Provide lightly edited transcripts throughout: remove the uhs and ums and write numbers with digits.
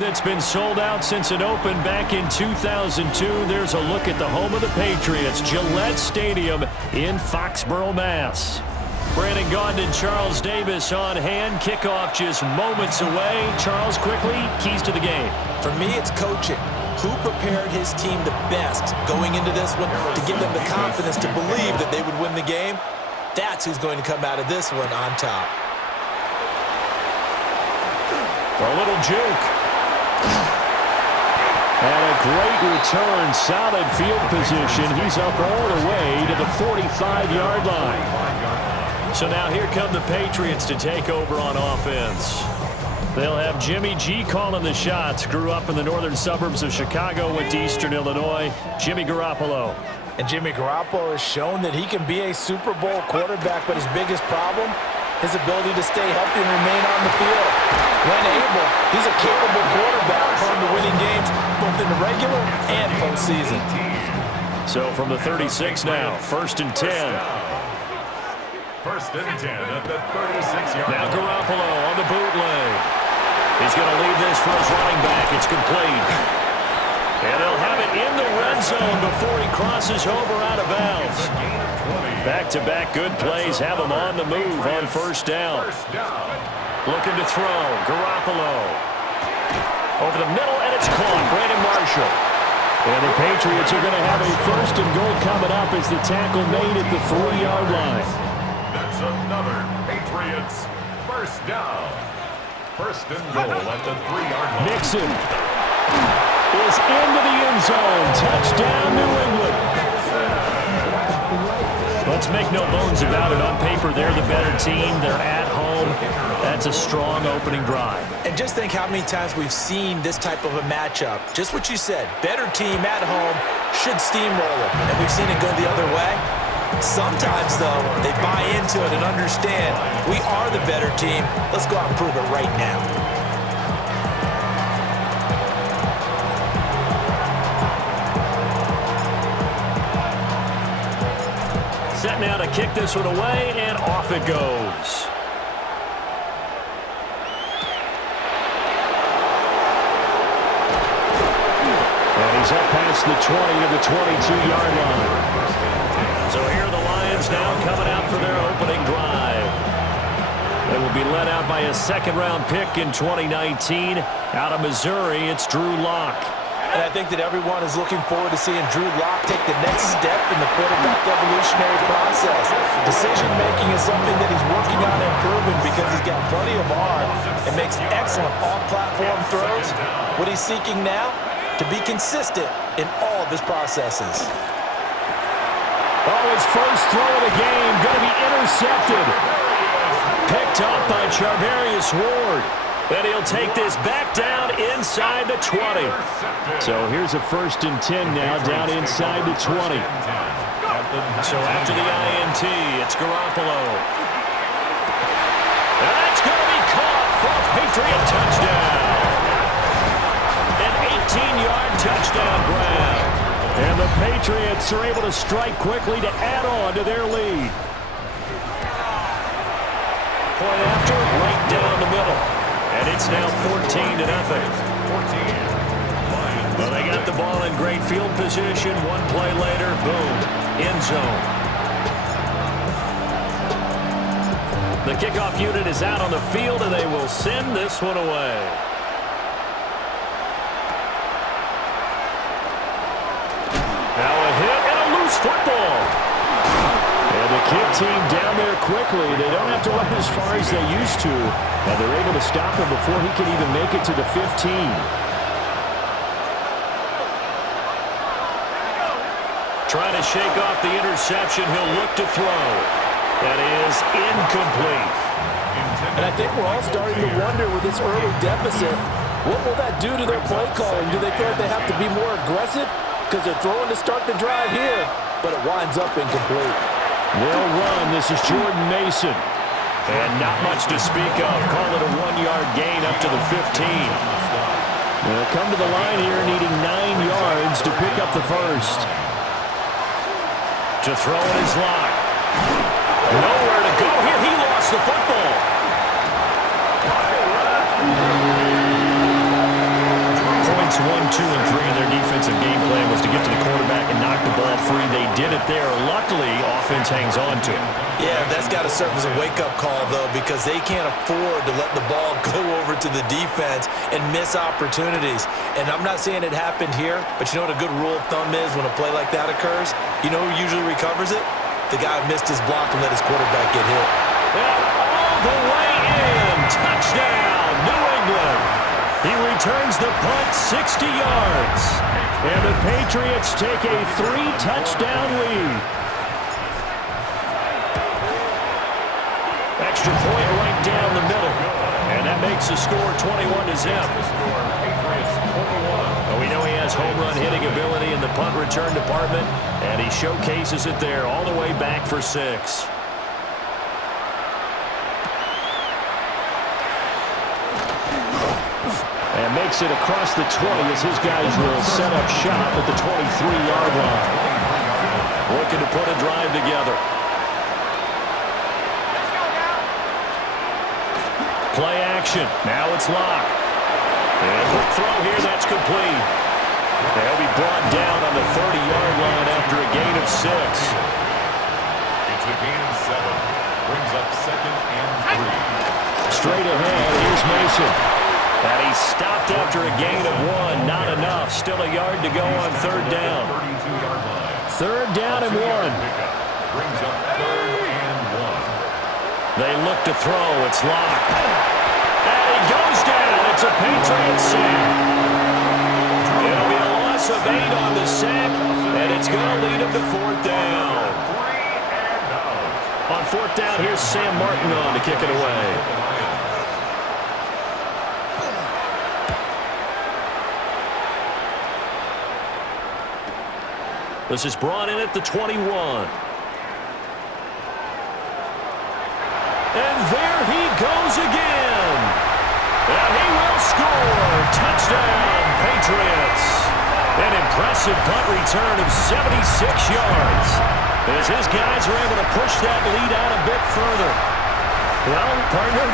That's been sold out since it opened back in 2002. There's a look at the home of the Patriots, Gillette Stadium in Foxborough, Mass. Brandon Gaudin and Charles Davis on hand. Kickoff just moments away. Charles, quickly, keys to the game. For me, it's coaching. Who prepared his team the best going into this one to give them the confidence to believe that they would win the game? That's who's going to come out of this one on top. A little juke. And a great return, solid field position. He's up all the way to the 45-yard line. So now here come the Patriots to take over on offense. They'll have Jimmy G calling the shots. Grew up in the northern suburbs of Chicago, went to Eastern Illinois. Jimmy Garoppolo. And Jimmy Garoppolo has shown that he can be a Super Bowl quarterback, but his biggest problem, his ability to stay healthy and remain on the field. When able, he's a capable quarterback prone to winning games both in the regular and postseason. So from the 36 now, 1st and 10. 1st and 10 at the 36-yard line. Now Garoppolo on the bootleg. He's going to leave this for his running back. It's complete. And he'll have it in the red zone before he crosses over out of bounds. Back-to-back good plays have him on the move on 1st down. Looking to throw. Garoppolo. Over the middle, and it's caught. Brandon Marshall. And the Patriots are going to have a 1st and goal coming up as the tackle made at the 3-yard line. That's another Patriots 1st down. 1st and goal at the 3-yard line. Mixon is into the end zone. Touchdown, New England. Let's make no bones about it. On paper, they're the better team. They're at home. That's a strong opening drive. And just think how many times we've seen this type of a matchup. Just what you said, better team at home should steamroll it. And we've seen it go the other way. Sometimes, though, they buy into it and understand we are the better team. Let's go out and prove it right now. Set now to kick this one away, and off it goes. And he's up past the 20 to the 22-yard line. So here are the Lions now coming out for their opening drive. They will be led out by a 2nd-round pick in 2019. Out of Missouri, it's Drew Lock. And I think that everyone is looking forward to seeing Drew Lock take the next step in the quarterback evolutionary process. Decision-making is something that he's working on improving because he's got plenty of arm and makes excellent off-platform throws. What he's seeking now? To be consistent in all of his processes. Oh, his first throw of the game going to be intercepted. Picked up by Charvarius Ward. And he'll take this back down inside the 20. So here's a 1st and 10 now down inside the 20. So after the INT, it's Garoppolo. And that's going to be caught for a Patriot touchdown. An 18-yard touchdown grab. And the Patriots are able to strike quickly to add on to their lead. Point after, right down the middle. And it's now 14-0. Well, they got the ball in great field position. One play later, boom, end zone. The kickoff unit is out on the field, and they will send this one away. Now a hit and a loose football. And the kick team down there quickly. They don't have to run as far as they used to. And they're able to stop him before he can even make it to the 15. Trying to shake off the interception. He'll look to throw. That is incomplete. And I think we're all starting to wonder with this early deficit, what will that do to their play calling? Do they feel like they have to be more aggressive? Because they're throwing to start the drive here, but it winds up incomplete. They'll run. This is Jordan Mason. And not much to speak of. Call it a 1-yard gain up to the 15. They'll come to the line here needing 9 yards to pick up the 1st. To throw it is Lock. Nowhere to go here. He lost the football. 1, 2, and 3 in their defensive game plan was to get to the quarterback and knock the ball free. They did it there. Luckily, offense hangs on to it. Yeah, that's got to serve as a wake-up call, though, because they can't afford to let the ball go over to the defense and miss opportunities. And I'm not saying it happened here, but you know what a good rule of thumb is when a play like that occurs? You know who usually recovers it? The guy who missed his block and let his quarterback get hit. And all the way in. Touchdown, New England. He returns the punt 60 yards. And the Patriots take a 3-touchdown lead. Extra point right down the middle. And that makes the score 21-0. Well, we know he has home run hitting ability in the punt return department, and he showcases it there all the way back for 6. And makes it across the 20 as his guys will set up shop at the 23-yard line. Looking to put a drive together. Play action. Now it's Locke. And quick throw here. That's complete. They'll be brought down on the 30-yard line after a gain of 6. It's a gain of 7. Brings up 2nd and 3. Straight ahead, here's Mason. And he stopped after a gain of 1. Not enough. Still a yard to go on 3rd down. 32-yard line. 3rd down and 1. Brings up 3rd and 1. They look to throw. It's Locke. And he goes down. It's a Patriot sack. It'll be a loss of 8 on the sack, and it's going to lead him to 4th down. On 4th down, here's Sam Martin on to kick it away. This is brought in at the 21. And there he goes again. And he will score. Touchdown, Patriots. An impressive punt return of 76 yards. As his guys are able to push that lead out a bit further. Well, partner,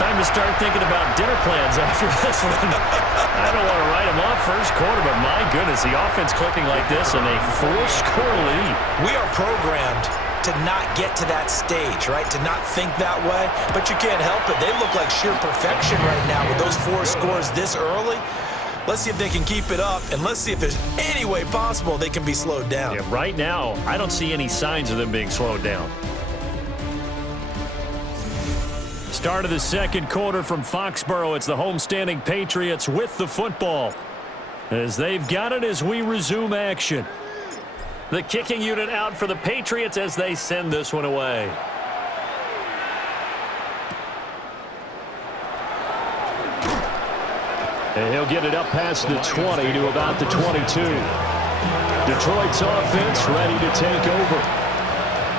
time to start thinking about dinner plans after this one. I don't want to write him off first quarter, but my goodness, the offense clicking like this and a 4-score lead. We are programmed to not get to that stage, right? To not think that way, but you can't help it. They look like sheer perfection right now with those 4 scores this early. Let's see if they can keep it up, and let's see if there's any way possible they can be slowed down. Yeah, right now, I don't see any signs of them being slowed down. Start of the 2nd quarter from Foxborough. It's the homestanding Patriots with the football. As they've got it as we resume action. The kicking unit out for the Patriots as they send this one away. And he'll get it up past the 20 to about the 22. Detroit's offense ready to take over.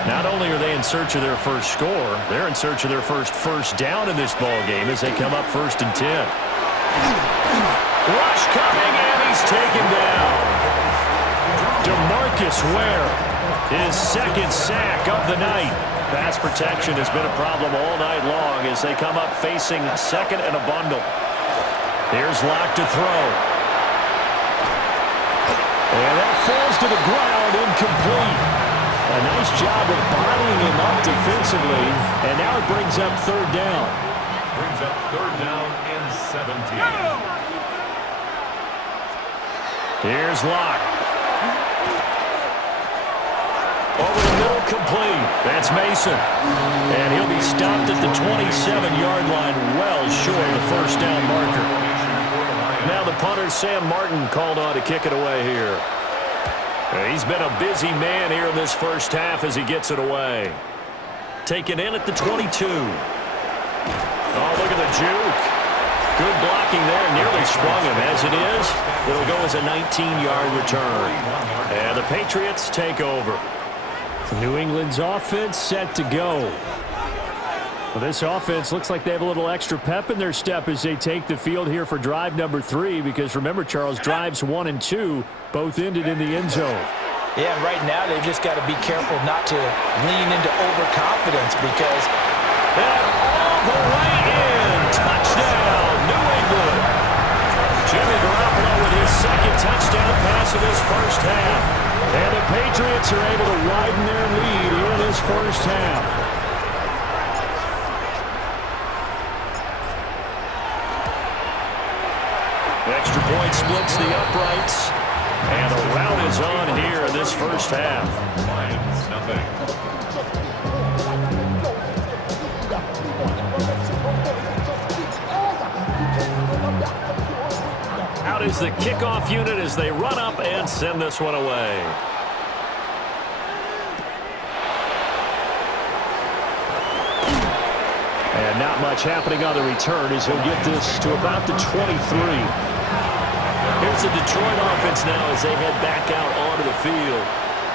Not only are they in search of their first score, they're in search of their first down in this ball game as they come up 1st and 10. Rush coming, and he's taken down. DeMarcus Ware, his 2nd sack of the night. Pass protection has been a problem all night long as they come up facing 2nd and a bundle. Here's Locke to throw. And that falls to the ground, incomplete. A nice job of bodying him up defensively, and now it brings up 3rd down. Brings up 3rd down and 17. Here's Locke. Over the middle, complete. That's Mason. And he'll be stopped at the 27-yard line, well short of the 1st down marker. Now the punter, Sam Martin, called on to kick it away here. He's been a busy man here in this first half as he gets it away. Taken in at the 22. Oh, look at the juke. Good blocking there. Nearly sprung him. As it is, it'll go as a 19-yard return. And the Patriots take over. New England's offense set to go. Well, this offense looks like they have a little extra pep in their step as they take the field here for drive number 3, because remember, Charles, drives 1 and 2 both ended in the end zone. Yeah, and right now they've just got to be careful not to lean into overconfidence because... And all the way in. Touchdown, New England. Jimmy Garoppolo with his loss of this first half. And the Patriots are able to widen their lead here in this first half. Extra point splits the uprights. And the rout is on here in this first half. Lions, nothing. Out is the kickoff unit as they run up and send this one away. And not much happening on the return as he'll get this to about the 23. Here's the Detroit offense now as they head back out onto the field.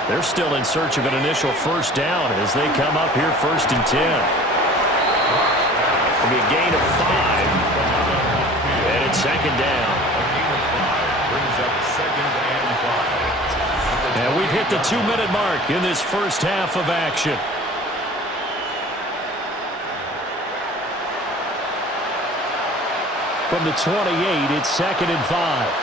They're still in search of an initial first down as they come up here 1st and 10. It'll be a gain of 5. And it's 2nd down. A gain of 5 brings up 2nd and 5. And we've hit the 2-minute mark in this first half of action. From the 28, it's 2nd and 5.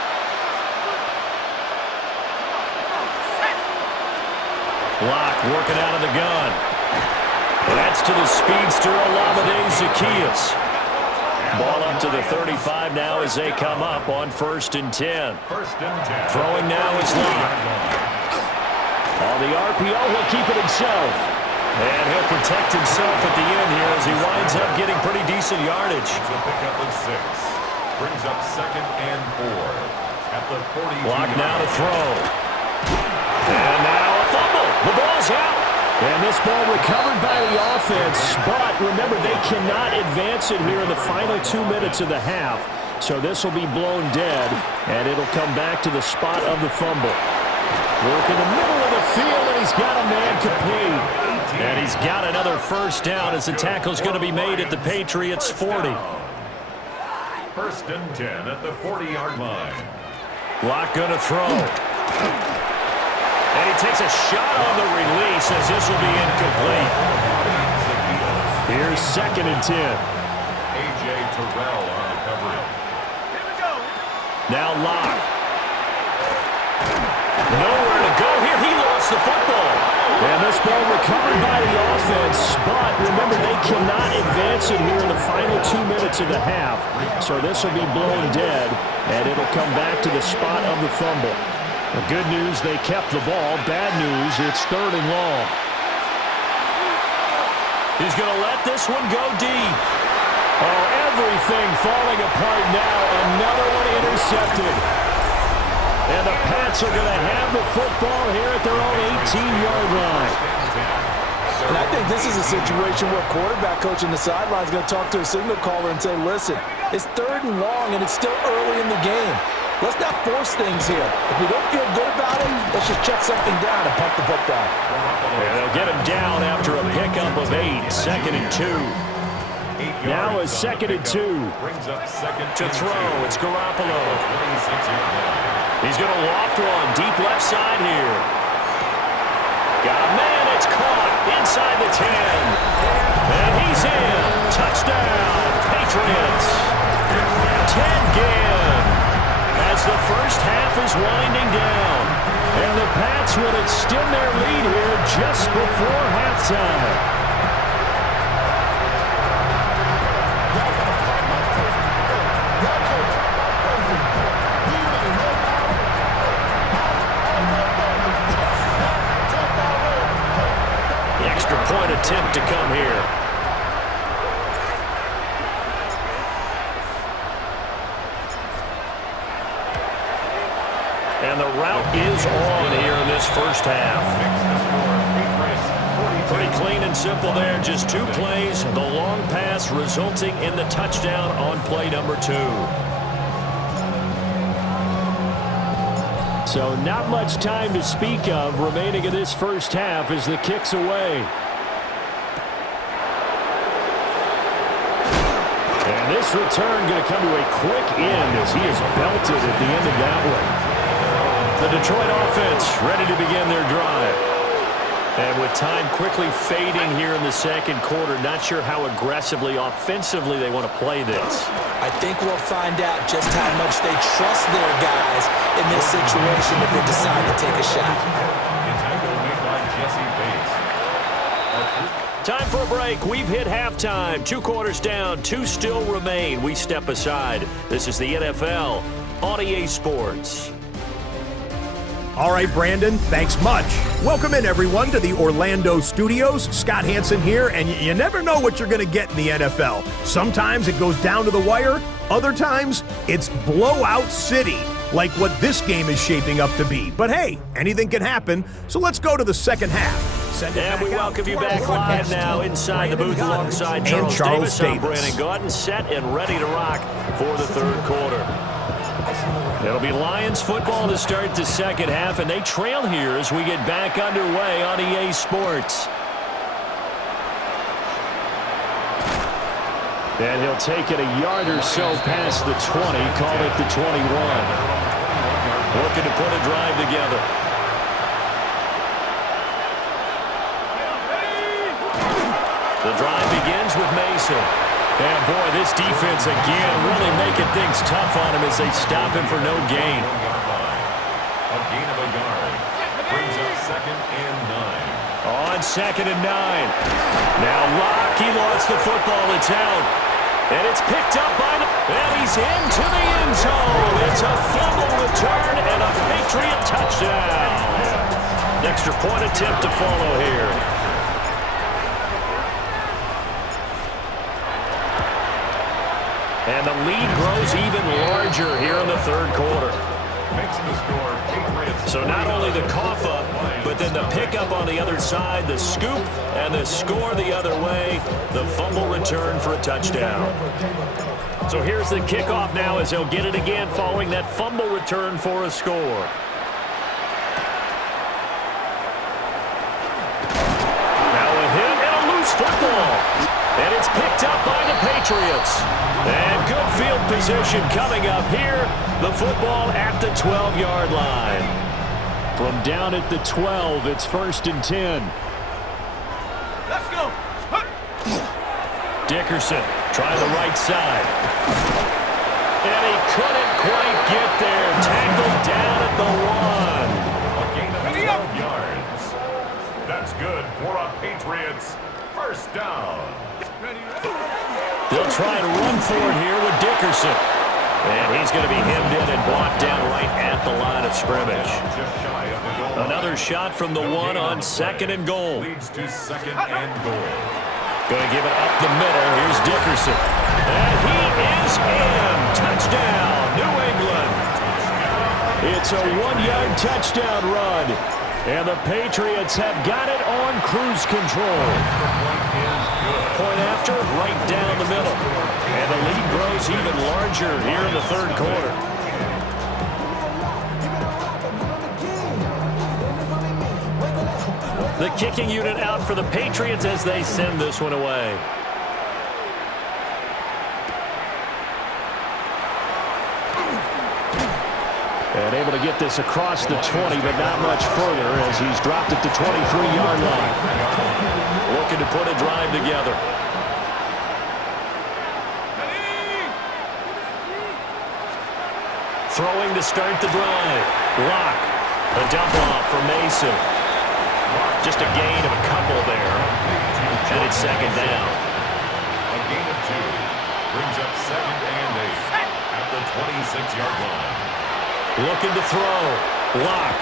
Block working out of the gun. That's to the speedster, Olamide Zaccheaus. Ball up to the 35 now as they come up on 1st and 10. 1st and 10. Throwing now is Locke. On the RPO, he'll keep it himself. And he'll protect himself at the end here as he winds up getting pretty decent yardage. It's a pickup of 6. Brings up 2nd and 4. At the 40. Block now to throw. And now a fumble. The ball's out. And this ball recovered by the offense. But remember, they cannot advance it here in the final 2 minutes of the half. So this will be blown dead. And it'll come back to the spot of the fumble. Work in the middle of the field, and he's got a man complete. And he's got another first down as the tackle's going to be made at the Patriots' 40. 1st and 10 at the 40-yard line. Locke going to throw. And he takes a shot on the release as this will be incomplete. Here's 2nd and 10. A.J. Terrell on the coverage. Now Locke. Nowhere to go here. He lost the football. And this ball recovered by the offense. But remember, they cannot advance it here in the final 2 minutes of the half. So this will be blown dead. And it'll come back to the spot of the fumble. The good news, they kept the ball. Bad news, it's 3rd and long. He's going to let this one go deep. Oh, everything falling apart now. Another one intercepted. And the Pats are going to have the football here at their own 18-yard line. And I think this is a situation where quarterback coach on the sideline is going to talk to a signal caller and say, listen, it's 3rd and long and it's still early in the game. Let's not force things here. If we don't feel good about it, let's just check something down and pump the football. And they'll get him down after a pickup of 8. 2nd and 2. Now is 2nd and 2. Brings up 2nd To throw, it's Garoppolo. 26-yard line. He's going to loft one deep left side here. Got a man, it's caught inside the 10. And he's in. Touchdown, Patriots. 10 again. As the first half is winding down. And the Pats will extend their lead here just before halftime. The extra point attempt to come here. And the route is on here in this first half. Pretty clean and simple there. Just 2 plays. The long pass resulting in the touchdown on play number 2. So not much time to speak of remaining in this first half as the kick's away. And this return going to come to a quick end as he is belted at the end of that one. The Detroit offense ready to begin their drive. And with time quickly fading here in the second quarter, not sure how aggressively, offensively they want to play this. I think we'll find out just how much they trust their guys in this situation if they decide to take a shot. Time for a break. We've hit halftime. 2 quarters down, 2 still remain. We step aside. This is the NFL on EA Sports. All right, Brandon, thanks much. Welcome in, everyone, to the Orlando studios. Scott Hansen here, and you never know what you're going to get in the NFL. Sometimes it goes down to the wire. Other times, it's blowout city, like what this game is shaping up to be. But hey, anything can happen, so let's go to the second half. And we welcome you back live now inside the booth alongside Charles Davis. I'm Brandon Gaudin, set and ready to rock for the third quarter. It'll be Lions football to start the second half, and they trail here as we get back underway on EA Sports. And he'll take it a yard or so past the 20, call it the 21. Looking to put a drive together. The drive begins with Mason. And boy, this defense again really making things tough on him as they stop him for no gain. A gain of a yard. Brings up 2nd and 9. On 2nd and 9. Now Locke, he lost the football. It's out. And it's picked up by the... And he's into the end zone. It's a fumble return and a Patriot touchdown. An extra point attempt to follow here. And the lead grows even larger here in the third quarter. Makes the score Patriots. So not only the cough up, but then the pickup on the other side, the scoop, and the score the other way, the fumble return for a touchdown. So here's the kickoff now as he'll get it again following that fumble return for a score. Now a hit and a loose football. And it's picked up by the Patriots. And good field position coming up here. The football at the 12-yard line. From down at the 12, it's 1st and 10. Let's go. Dickerson trying the right side. And he couldn't quite get there. Tackled down at the 1. A gain of 12 yards. That's good for a Patriots. First down. They'll try to run for it here with Dickerson. And he's going to be hemmed in and blocked down right at the line of scrimmage. Another shot from the 1 on 2nd and goal. Leads to 2nd and goal. Going to give it up the middle. Here's Dickerson. And he is in. Touchdown, New England. It's a 1-yard touchdown run. And the Patriots have got it on cruise control. Point after, right down the middle. And the lead grows even larger here in the third quarter. The kicking unit out for the Patriots as they send this one away. And able to get this across the 20, but not much further as he's dropped at the 23-yard line. Looking to put a drive together. Throwing to start the drive. Locke. A dump off for Mason. Just a gain of a couple there. And it's 2nd down. A gain of 2. Brings up 2nd and 8 at the 26-yard line. Looking to throw. Locke.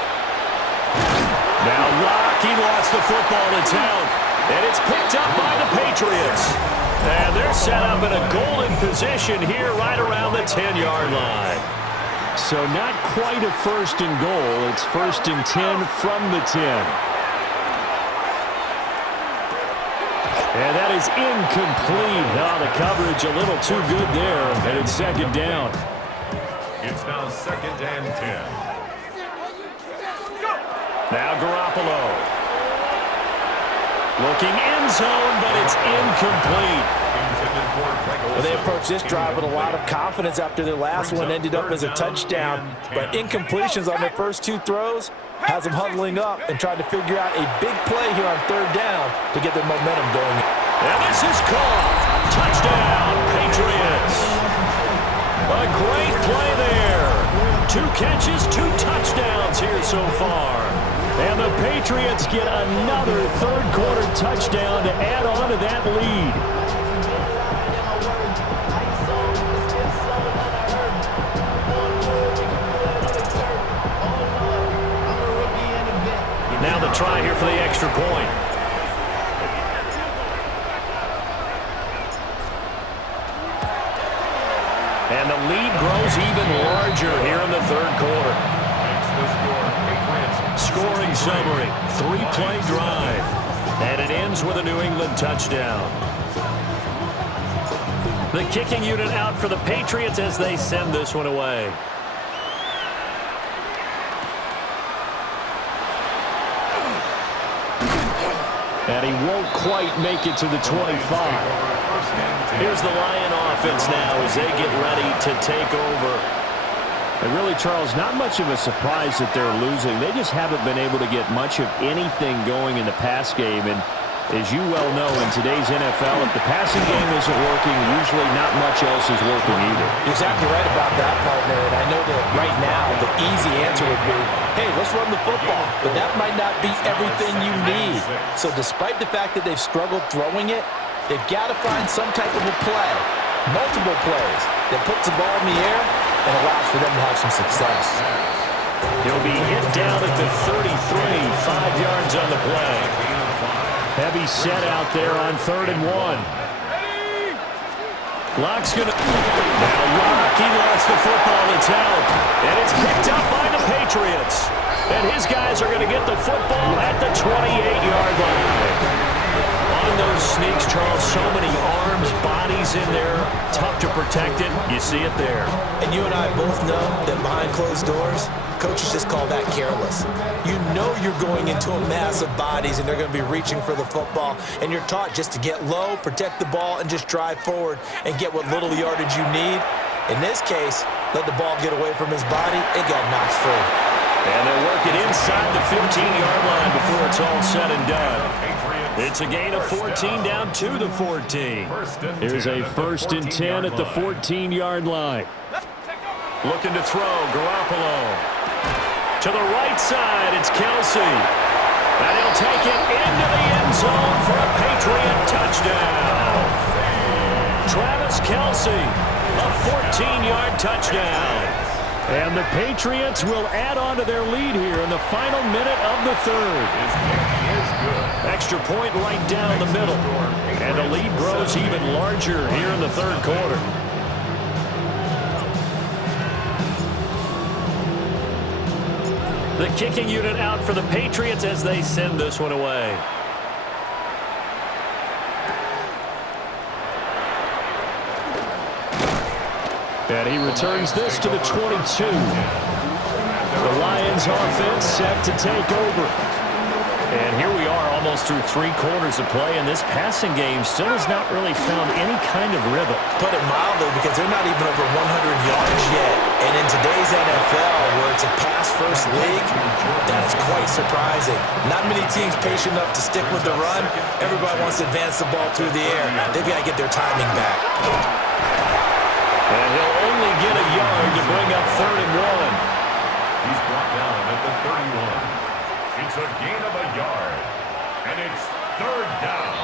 Now Locke, he lost the football. It's out. And it's picked up by the Patriots. And they're set up in a golden position here right around the 10-yard line. So not quite a 1st and goal. It's 1st and 10 from the 10. And that is incomplete. Oh, the coverage a little too good there. And it's 2nd down. It's now 2nd and 10. Now Garoppolo. Looking end zone, but it's incomplete. Intended for Well, they approached this drive with a lot of confidence after their last one ended up as a touchdown. But incompletions on their first two throws has them huddling up and trying to figure out a big play here on third down to get their momentum going. And this is caught. Touchdown, Patriots. A great play there. 2 catches, 2 touchdowns here so far. And the Patriots get another third-quarter touchdown to add on to that lead. Now the try here for the extra point. And the lead grows even larger here in the third quarter. Scoring summary, 3-play drive. And it ends with a New England touchdown. The kicking unit out for the Patriots as they send this one away. And he won't quite make it to the 25. Here's the Lion offense now as they get ready to take over. And really, Charles, not much of a surprise that they're losing. They just haven't been able to get much of anything going in the pass game. And as you well know, in today's NFL, if the passing game isn't working, usually not much else is working either. You're exactly right about that, partner. And I know that right now the easy answer would be, hey, let's run the football. But that might not be everything you need. So despite the fact that they've struggled throwing it, they've got to find some type of a play, multiple plays, that puts the ball in the air and allows for them to have some success. He'll be hit down at the 33, 5 yards on the play. Heavy set out there on 3rd and 1. Lock's going to... Now Lock, he lost the football. It's out. And it's picked up by the Patriots. And his guys are going to get the football at the 28-yard line. On those sneaks, Charles, so many arms, bodies in there. Tough to protect it. You see it there. And you and I both know that behind closed doors, coaches just call that careless. You know you're going into a mass of bodies and they're going to be reaching for the football, and you're taught just to get low, protect the ball, and just drive forward and get what little yardage you need. In this case, let the ball get away from his body. It got knocked free. And they'll work it inside the 15-yard line before it's all said and done. It's a gain of 14 down to the 14. Here's a 1st and 10 at the 14-yard line. Looking to throw, Garoppolo. To the right side, it's Kelsey. And he'll take it into the end zone for a Patriot touchdown. Travis Kelsey, a 14-yard touchdown. And the Patriots will add on to their lead here in the final minute of the third. Extra point right down the middle. And the lead grows even larger here in the third quarter. The kicking unit out for the Patriots as they send this one away. And he returns this to the 22. The Lions offense set to take over. And here we are almost through 3 quarters of play, and this passing game still has not really found any kind of rhythm. Put it mildly, because they're not even over 100 yards yet. And in today's NFL, where it's a pass-first league, that's quite surprising. Not many teams patient enough to stick with the run. Everybody wants to advance the ball through the air. They've got to get their timing back. And he'll only get a yard to bring up 3rd and 1. He's brought down at the 31. It's a gain of a yard, and it's 3rd down.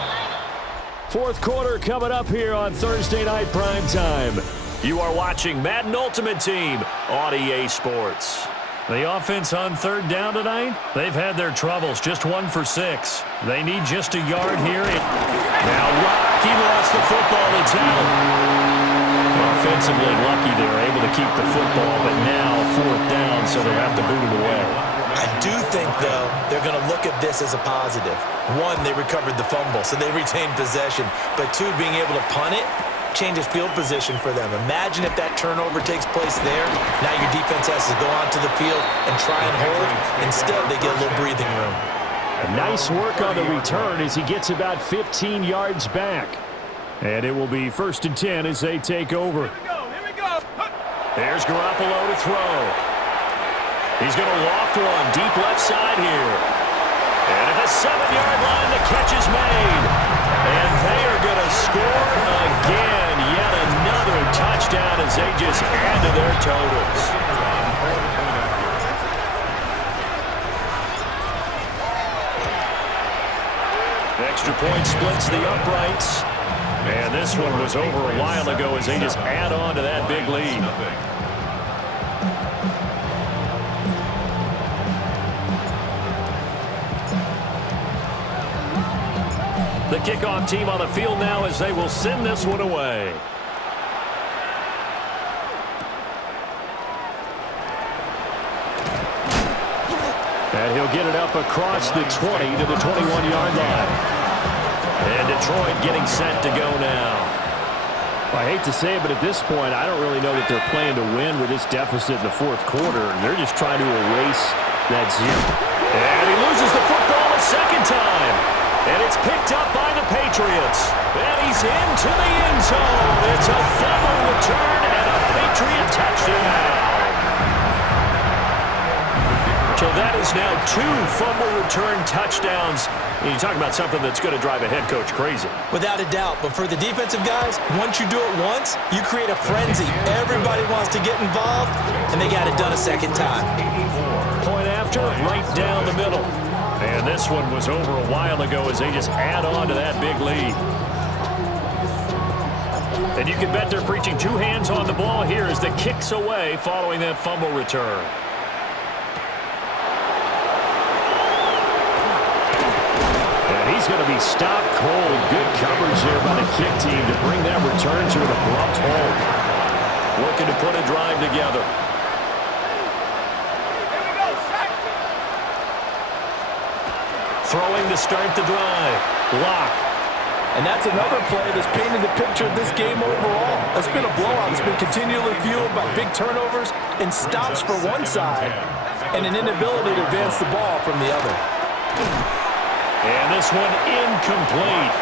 4th quarter coming up here on Thursday Night Primetime. You are watching Madden Ultimate Team on EA Sports. The offense on 3rd down tonight, they've had their troubles, just 1 for 6. They need just a yard here. Now Rock, he lost the football. It's out. Offensively lucky they were able to keep the football, but now 4th down, so they'll have to boot it away. I do think, though, they're going to look at this as a positive. 1, they recovered the fumble, so they retained possession. But 2, being able to punt it changes field position for them. Imagine if that turnover takes place there. Now your defense has to go onto the field and try and hold. Instead, they get a little breathing room. Nice work on the return as he gets about 15 yards back. And it will be 1st and 10 as they take over. Here we go. There's Garoppolo to throw. He's going to loft one deep left side here. And at the 7-yard line, the catch is made. And they are going to score again. Yet another touchdown as they just add to their totals. Extra point splits the uprights. And this one was over a while ago as they just add on to that big lead. The kickoff team on the field now as they will send this one away. And he'll get it up across the 20 to the 21-yard line. And Detroit getting set to go now. I hate to say it, but at this point, I don't really know that they're playing to win with this deficit in the fourth quarter. They're just trying to erase that zero. And he loses the football a second time. And it's picked up by the Patriots. And he's into the end zone. It's a fumble return and a Patriot touchdown. So that is now 2 fumble return touchdowns. And you talk about something that's going to drive a head coach crazy. Without a doubt. But for the defensive guys, once you do it once, you create a frenzy. Everybody wants to get involved, and they got it done a second time. Point after, right down the middle. And this one was over a while ago as they just add on to that big lead. And you can bet they're preaching 2 hands on the ball here as the kicks away following that fumble return. He's going to be stopped cold. Good coverage there by the kick team to bring that return to an abrupt halt. Looking to put a drive together. Here we go, sack. Throwing to start the drive. Lock. And that's another play that's painted the picture of this game overall. It's been a blowout. It's been continually fueled by big turnovers and stops for one side and an inability to advance the ball from the other. And this one incomplete.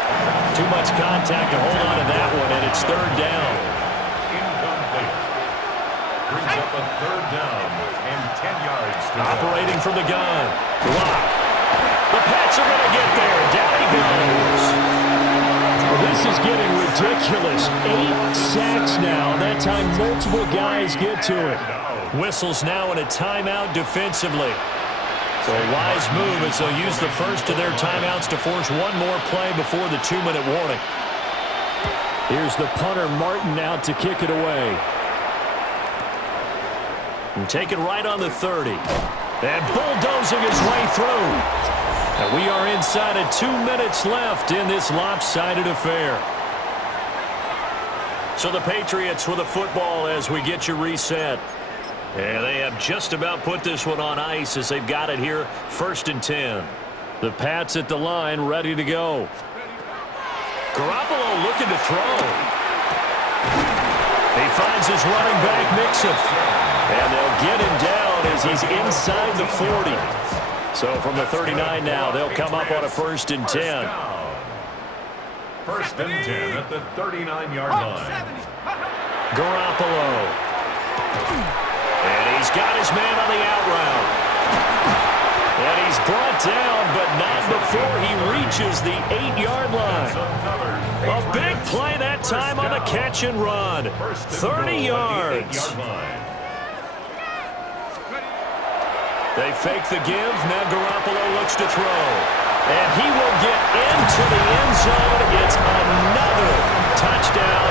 Too much contact to hold on to that one, and it's 3rd down. Incomplete. Brings up a 3rd down and 10 yards to Operating from the gun. Lock. The Pats are going to get there. Down he goes. Well, this is getting ridiculous. 8 sacks now. That time multiple guys get to it. Whistles now in a timeout defensively. So a wise move as they'll use the first of their timeouts to force one more play before the 2-minute warning. Here's the punter, Martin, out to kick it away. And take it right on the 30. And bulldozing his way through. And we are inside of 2 minutes left in this lopsided affair. So the Patriots with a football as we get you reset. And they have just about put this one on ice as they've got it here, 1st and 10. The Pats at the line, ready to go. Garoppolo looking to throw. He finds his running back, Mixon. And they'll get him down as he's inside the 40. So from the 39 now, they'll come up on a 1st and 10. 1st and 10 at the 39-yard line. Garoppolo. And he's got his man on the out route. And he's brought down, but not before he reaches the 8-yard line. A big play that time on the catch and run. 30 yards. They fake the give. Now Garoppolo looks to throw. And he will get into the end zone. It's another touchdown.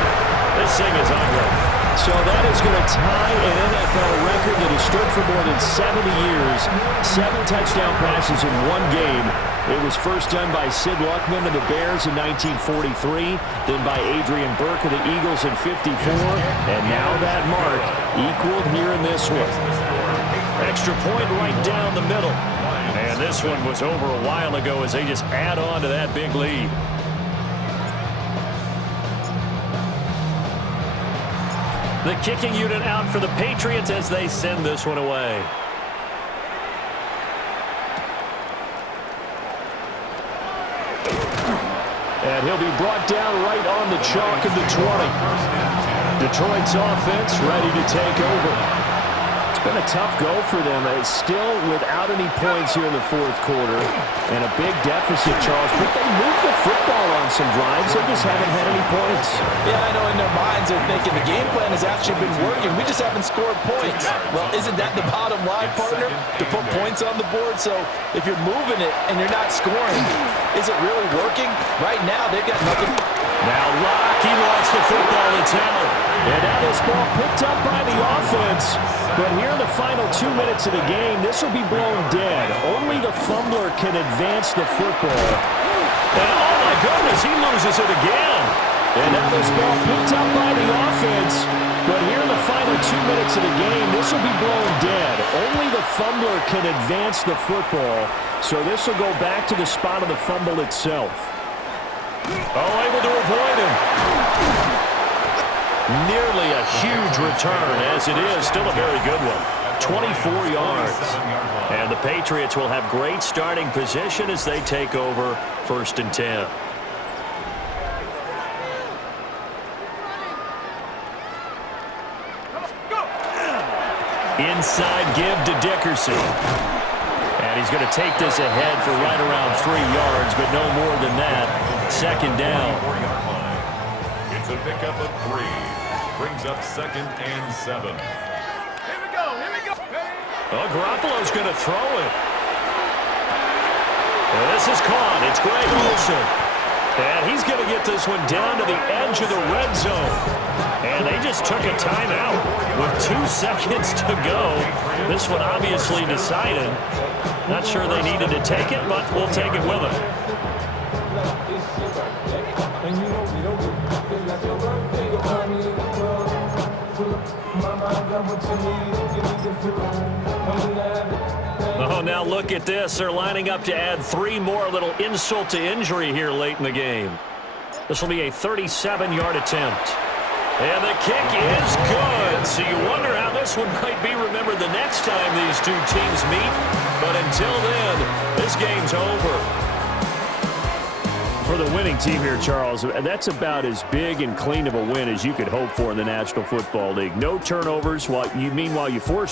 This thing is ugly. So that is going to tie an NFL record that has stood for more than 70 years. 7 touchdown passes in one game. It was first done by Sid Luckman of the Bears in 1943, then by Adrian Burke of the Eagles in 54, and now that mark equaled here in this one. Extra point right down the middle. And this one was over a while ago as they just add on to that big lead. The kicking unit out for the Patriots as they send this one away. And he'll be brought down right on the chalk of the 20. Detroit's offense ready to take over. It's been a tough go for them. It's still without any points here in the fourth quarter. And a big deficit, Charles. But they moved the football on some drives. They just haven't had any points. Yeah, I know in their minds they're thinking the game plan has actually been working. We just haven't scored points. Well, isn't that the bottom line, partner? To put points on the board? So if you're moving it and you're not scoring, is it really working? Right now, they've got nothing. Now Locke, he lost the football. It's out. And now this ball picked up by the offense. But here in the final 2 minutes of the game, this will be blown dead. Only the fumbler can advance the football. And oh my goodness, he loses it again. And now this ball picked up by the offense. But here in the final 2 minutes of the game, this will be blown dead. Only the fumbler can advance the football. So this will go back to the spot of the fumble itself. Oh, able to avoid him. Nearly a huge return, as it is. Still a very good one. 24 yards. And the Patriots will have great starting position as they take over 1st and 10. Inside give to Dickerson. And he's going to take this ahead for right around 3 yards, but no more than that. 2nd down. It's a pickup of 3. Brings up 2nd and 7. Here we go. Oh, Garoppolo's going to throw it. And this is caught. It's Greg Olsen. And he's going to get this one down to the edge of the red zone. And they just took a timeout with 2 seconds to go. This one obviously decided. Not sure they needed to take it, but we'll take it with them. Oh, now look at this. They're lining up to add 3 more, little insult to injury here late in the game. This will be a 37-yard attempt. And the kick is good. So you wonder how this one might be remembered the next time these two teams meet. But until then, this game's over. For the winning team here, Charles, that's about as big and clean of a win as you could hope for in the National Football League. No turnovers, meanwhile you force